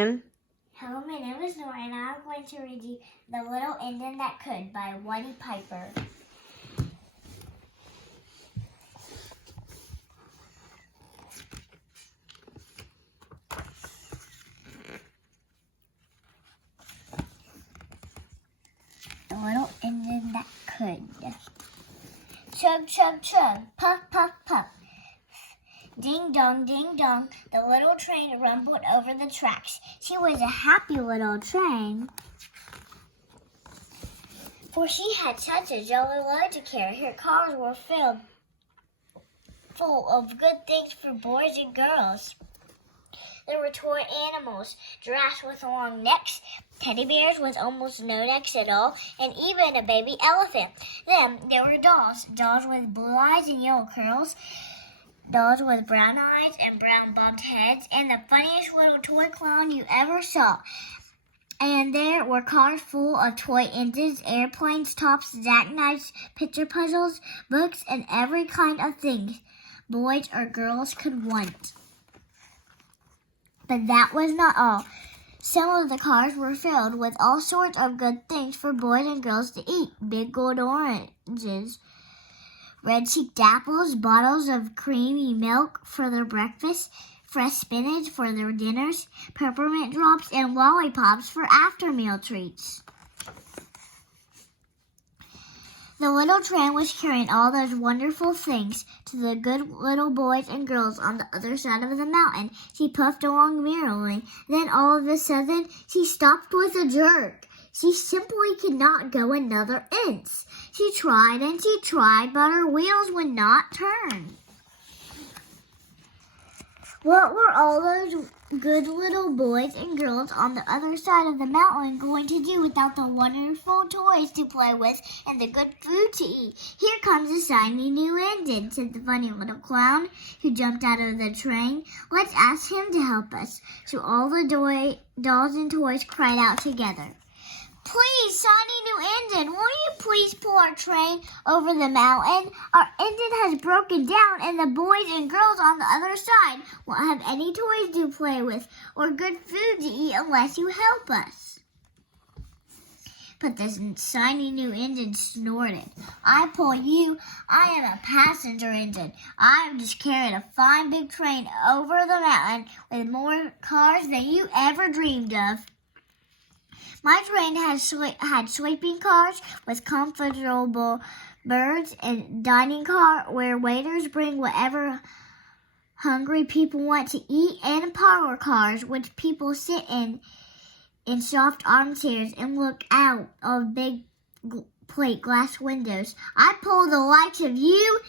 Hello, my name is Norah, and I'm going to read you The Little Indian That Could by Watty Piper. The Little Indian That Could. Chug, chug, chug, puff, puff, puff. Ding dong, the little train rumbled over the tracks. She was a happy little train, for she had such a jolly load to carry. Her cars were full of good things for boys and girls. There were toy animals, giraffes with long necks, teddy bears with almost no necks at all, and even a baby elephant. Then there were dolls with blue eyes and yellow curls, dolls with brown eyes and brown bobbed heads, and the funniest little toy clown you ever saw. And there were cars full of toy engines, airplanes, tops, jackknives, picture puzzles, books, and every kind of thing boys or girls could want. But that was not all. Some of the cars were filled with all sorts of good things for boys and girls to eat. Big gold oranges, red-cheeked apples, bottles of creamy milk for their breakfast, fresh spinach for their dinners, peppermint drops, and lollipops for after-meal treats. The little train was carrying all those wonderful things to the good little boys and girls on the other side of the mountain. She puffed along merrily. Then all of a sudden, she stopped with a jerk. She simply could not go another inch. She tried and she tried, but her wheels would not turn. What were all those good little boys and girls on the other side of the mountain going to do without the wonderful toys to play with and the good food to eat? Here comes a shiny new engine, said the funny little clown who jumped out of the train. Let's ask him to help us. So all the dolls and toys cried out together. Please, shiny new engine, won't you please pull our train over the mountain? Our engine has broken down, and the boys and girls on the other side won't have any toys to play with or good food to eat unless you help us. But the shiny new engine snorted. I pull you. I am a passenger engine. I am just carrying a fine big train over the mountain with more cars than you ever dreamed of. My train had sleeping cars with comfortable berths, and dining car where waiters bring whatever hungry people want to eat, and parlor cars which people sit in soft armchairs and look out of big plate glass windows. I pull the likes of you,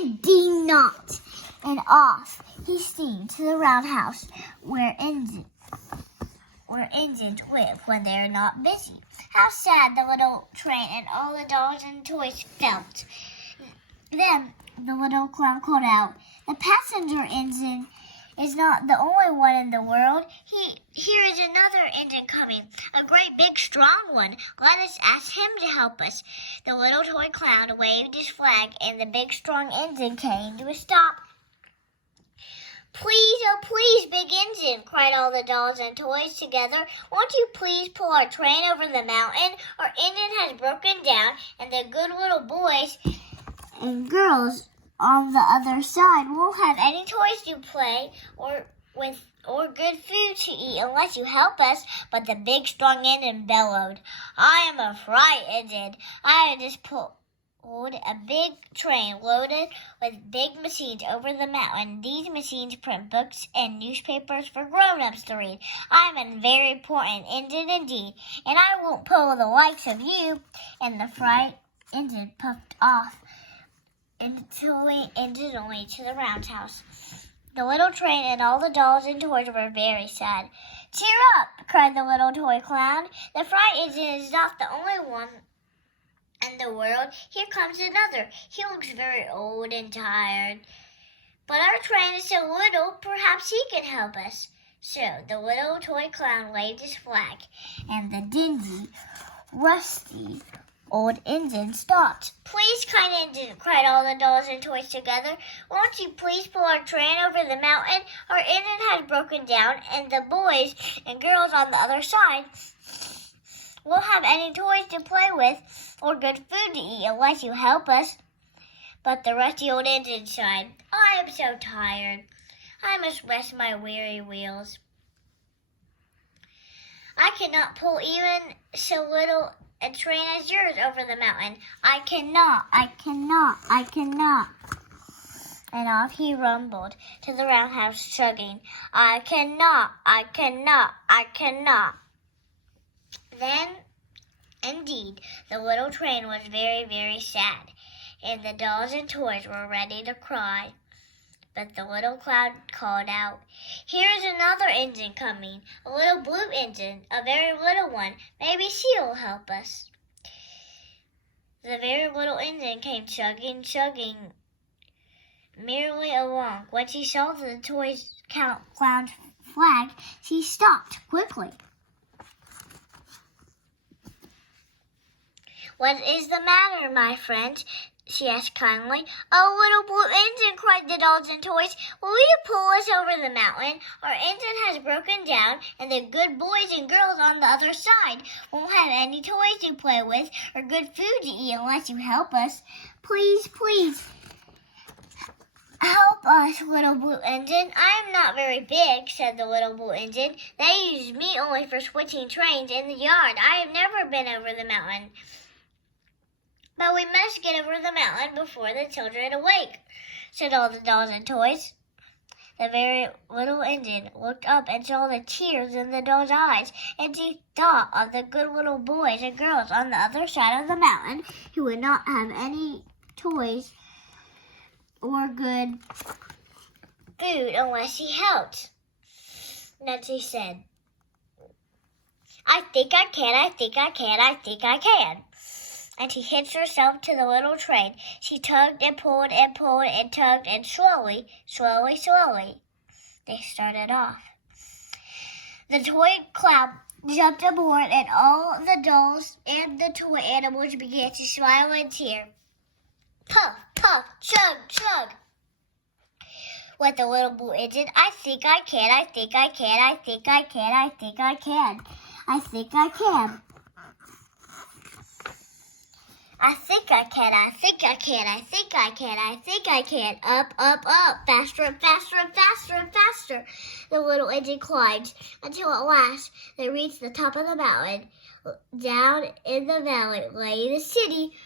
indeed not. And off he steamed to the roundhouse where engines live when they are not busy. How sad the little train and all the dolls and toys felt. Then the little clown called out, the passenger engine is not the only one in the world. Here is another engine coming, a great big strong one. Let us ask him to help us. The little toy clown waved his flag, and the big strong engine came to a stop. Please, oh please, big engine, cried all the dolls and toys together. Won't you please pull our train over the mountain? Our engine has broken down, and the good little boys and girls on the other side won't have any toys to play or good food to eat unless you help us. But the big strong engine bellowed. I am a frightened. I have just pulled a big train loaded with big machines over the mountain. These machines print books and newspapers for grown-ups to read. I'm a very important engine indeed, and I won't pull the likes of you. And the fright engine puffed off only to the roundhouse. The little train and all the dolls and toys were very sad. Cheer up, cried the little toy clown. The fright engine is not the only one in the world. Here comes another. He looks very old and tired. But our train is so little, perhaps he can help us. So the little toy clown waved his flag, and the dingy, rusty old engine stopped. "Please, kind engine," cried all the dolls and toys together. "Won't you please pull our train over the mountain? Our engine has broken down, and the boys and girls on the other side won't have any toys to play with or good food to eat unless you help us." But the rusty old engine sighed. "I am so tired. I must rest my weary wheels. I cannot pull even so little a train as yours over the mountain. I cannot. And off he rumbled to the roundhouse, chugging, I cannot. Then, indeed, the little train was very, very sad, and the dolls and toys were ready to cry. But the little cloud called out, "Here's another engine coming, a little blue engine, a very little one. Maybe she'll help us." The very little engine came chugging merrily along. When she saw the toys clown flag, she stopped quickly. "What is the matter, my friend?" she asked kindly. "Oh, little blue engine," cried the dolls and toys, "will you pull us over the mountain? Our engine has broken down, and the good boys and girls on the other side won't have any toys to play with or good food to eat unless you help us. Please, help us, little blue engine." "I am not very big," said the little blue engine. "They use me only for switching trains in the yard. I have never been over the mountain. But we must get over the mountain before the children awake," said all the dolls and toys. The very little engine looked up and saw the tears in the doll's eyes, and she thought of the good little boys and girls on the other side of the mountain who would not have any toys or good food unless she helped. Then she said, I think I can. And she hitched herself to the little train. She tugged and pulled and tugged, and slowly, they started off. The toy cloud jumped aboard, and all the dolls and the toy animals began to smile and cheer. Puff, puff, chug, chug, went the little blue engine. I think I can. Up, faster and faster. The little engine climbed until at last they reached the top of the mountain. Down in the valley lay the city.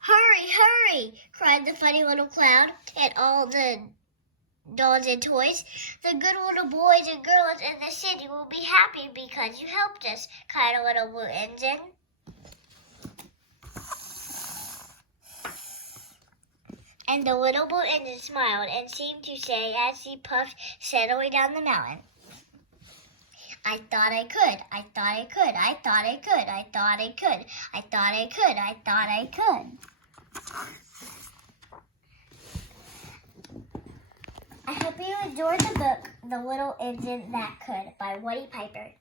Hurry, cried the funny little cloud and all the dolls and toys. The good little boys and girls in the city will be happy because you helped us, cried a little blue engine. And the little blue engine smiled and seemed to say as she puffed steadily down the mountain, I thought I could. I hope you enjoyed the book, The Little Engine That Could, by Watty Piper.